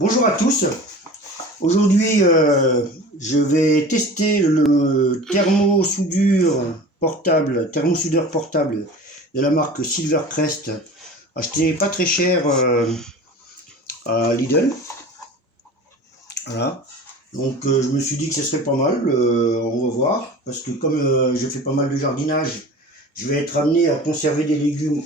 Bonjour à tous. Aujourd'hui, je vais tester le thermosoudeur portable de la marque Silvercrest, acheté pas très cher à Lidl. Voilà. Donc, je me suis dit que ce serait pas mal. On va voir, parce que comme je fais pas mal de jardinage, je vais être amené à conserver des légumes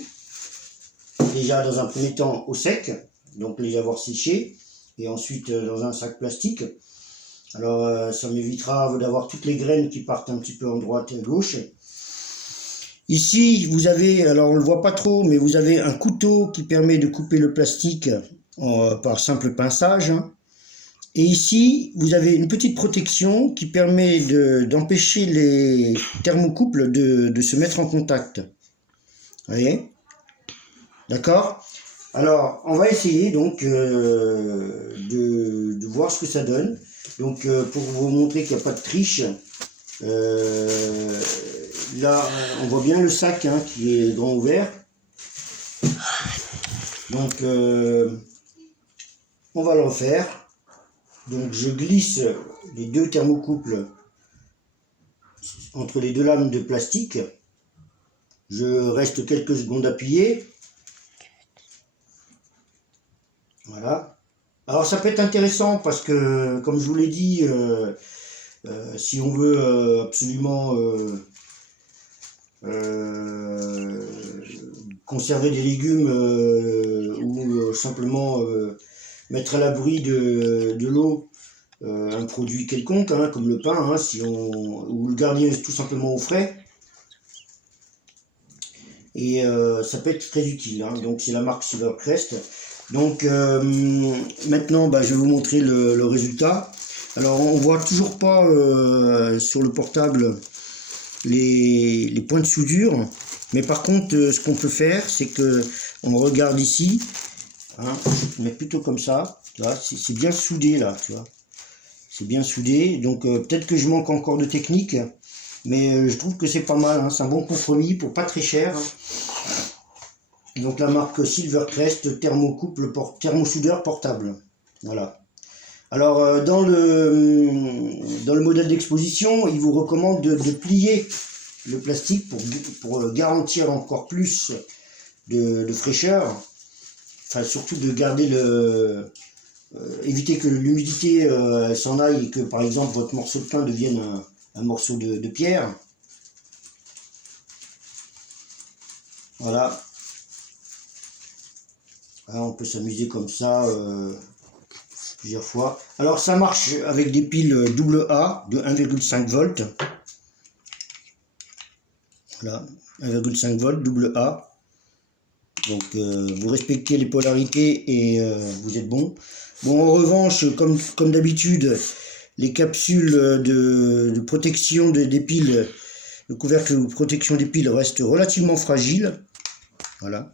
déjà dans un premier temps au sec, donc les avoir séchés, et ensuite dans un sac plastique. Alors ça m'évitera d'avoir toutes les graines qui partent un petit peu en droite et à gauche. Ici vous avez, alors on ne le voit pas trop, mais vous avez un couteau qui permet de couper le plastique par simple pinçage. Et ici vous avez une petite protection qui permet d'empêcher les thermocouples de se mettre en contact. Vous voyez? D'accord? Alors, on va essayer donc de voir ce que ça donne. Donc, pour vous montrer qu'il n'y a pas de triche, là, on voit bien le sac qui est grand ouvert. Donc, on va le refaire. Donc, je glisse les deux thermocouples entre les deux lames de plastique. Je reste quelques secondes appuyé. Voilà. Alors ça peut être intéressant parce que, comme je vous l'ai dit, si on veut absolument conserver des légumes ou simplement mettre à l'abri de l'eau un produit quelconque, comme le pain, ou le garder tout simplement au frais, et ça peut être très utile. Donc c'est la marque Silvercrest. Donc maintenant je vais vous montrer le résultat. Alors on voit toujours pas sur le portable les points de soudure, mais par contre ce qu'on peut faire, c'est que on regarde ici, mais plutôt comme ça, tu vois, c'est bien soudé là, tu vois, c'est bien soudé. Donc peut-être que je manque encore de technique, mais je trouve que c'est pas mal, c'est un bon compromis pour pas très cher. Donc la marque Silvercrest thermosoudeur portable. Voilà. Alors dans le modèle d'exposition, il vous recommande de plier le plastique pour garantir encore plus de fraîcheur. Enfin surtout de garder éviter que l'humidité s'en aille et que par exemple votre morceau de pain devienne un morceau de pierre. Voilà. On peut s'amuser comme ça plusieurs fois. Alors ça marche avec des piles AA de 1,5 volts. Voilà, 1,5 volts AA. Donc vous respectez les polarités et vous êtes bon. Bon, en revanche, comme d'habitude, les capsules de protection des piles, le couvercle de protection des piles reste relativement fragile. Voilà.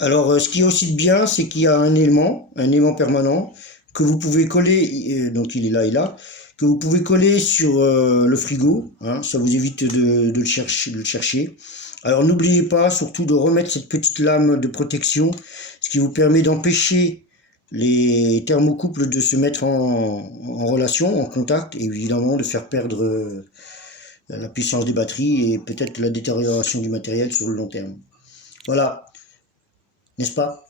Alors, ce qui est aussi bien, c'est qu'il y a un aimant permanent que vous pouvez coller, donc il est là, que vous pouvez coller sur le frigo, ça vous évite de le chercher. Alors, n'oubliez pas surtout de remettre cette petite lame de protection, ce qui vous permet d'empêcher les thermocouples de se mettre en relation, en contact, et évidemment de faire perdre la puissance des batteries et peut-être la détérioration du matériel sur le long terme. Voilà. N'est-ce pas?